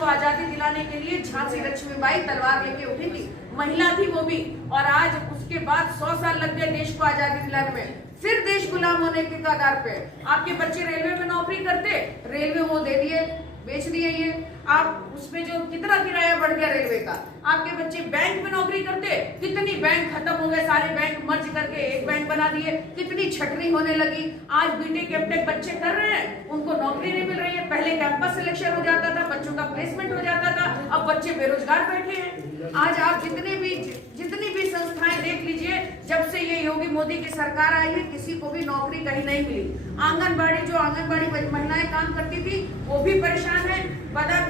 को आजादी दिलाने के लिए झांसी लक्ष्मीबाई तलवार लेके उठी थी, महिला थी वो भी, और आज उसके बाद 100 साल लग गए देश को आजादी दिलाने में, फिर देश गुलाम होने के कगार पे। आपके बच्चे रेलवे में नौकरी करते, रेलवे वो दे दिए, बेच दिए ये, आप उसमें जो कितना किराया बढ़ गया रेलवे का। आपके बच्चे बैंक में नौकरी करते, कितनी बैंक खत्म हो गए, सारे बैंक मर्ज करके एक बैंक बना दिए, कितनी छटनी होने लगी। आज बीटेक एमटेक बच्चे कर रहे हैं, उनको नौकरी नहीं मिल रही है। पहले कैंपस सिलेक्शन हो जाता था, बच्चों का प्लेसमेंट हो जाता था, अब बच्चे बेरोजगार बैठे हैं। आज आप जितनी भी संस्थाएं देख लीजिए, जब से ये योगी मोदी की सरकार आई है, किसी को भी नौकरी कहीं नहीं मिली। आंगनबाड़ी महिलाएं काम करती थी वो भी परेशान है।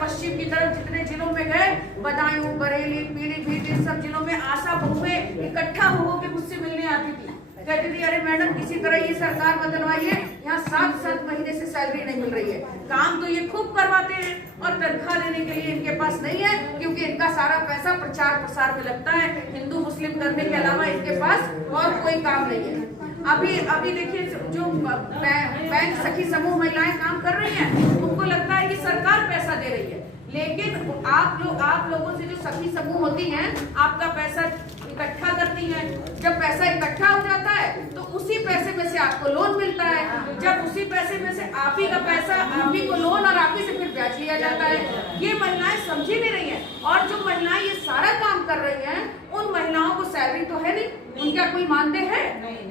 पश्चिम की तरफ जितने जिलों में गए, बदायूं, बरेली, पीलीभीत, इन सब जिलों में आशा बहुएं इकट्ठा हो के मुझसे मिलने आती थी, कहती थी अरे मैडम किसी तरह ये सरकार बदलवाइए, यहाँ 7 महीने से सैलरी नहीं मिल रही है। काम तो ये खूब करवाते हैं और तनख्वाह देने के लिए इनके पास नहीं है, क्योंकि इनका सारा पैसा प्रचार प्रसार में लगता है। हिंदू मुस्लिम करने के अलावा इनके पास और कोई काम नहीं है। अभी देखिए जो बैंक सखी समूह महिलाएं काम कर रही हैं, उनको लगता है कि सरकार पैसा दे रही है, लेकिन आप लोगों से जो सखी समूह होती हैं, आपका पैसा इकट्ठा करती हैं। जब पैसा इकट्ठा हो जाता है तो उसी पैसे में से आपको लोन मिलता है। जब उसी पैसे में से आप ही का पैसा, आप ही को लोन और आप ही से फिर ब्याज लिया जाता है। ये महिलाएं समझ ही नहीं रही हैं। और जो महिलाएं ये सारा काम कर रही हैं, उन महिलाओं को सैलरी तो है नहीं, उनका कोई मानदेय है?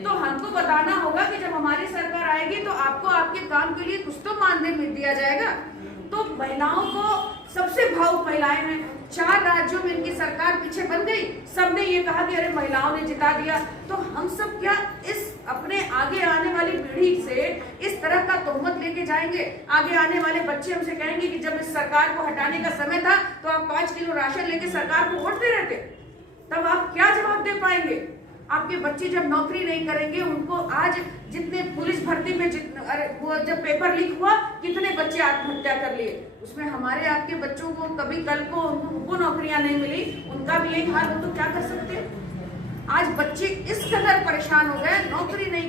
तो हमको बताना होगा कि जब हमारी सरकार आएगी तो आपको आपके काम के लिए कुछ तो मानदेय दिया जाएगा। तो महिलाओं को सबसे भावुक महिलाएं हैं। 4 राज्यों में इनकी सरकार पीछे बन गई, सबने ये कहा कि अरे महिलाओं ने जिता दिया। तो हम सब क्या इस अपने आगे आने वाली पीढ़ी से इस तरह का तोहमत लेके जाएंगे? आगे आने वाले बच्चे हमसे कहेंगे कि जब इस सरकार को हटाने का समय था तो आप 5 किलो राशन लेके सरकार को वोट दे रहे थे, तब आप क्या जवाब दे पाएंगे? आपके बच्चे जब नौकरी नहीं करेंगे, उनको आज जितने पुलिस भर्ती में वो जब पेपर लीक हुआ, कितने बच्चे आत्महत्या कर लिए, उसमें हमारे आपके बच्चों को कभी कल को उनको नौकरियां नहीं मिली, उनका भी यही हाल हो तो क्या कर सकते हैं? आज बच्चे इस कदर परेशान हो गए, नौकरी नहीं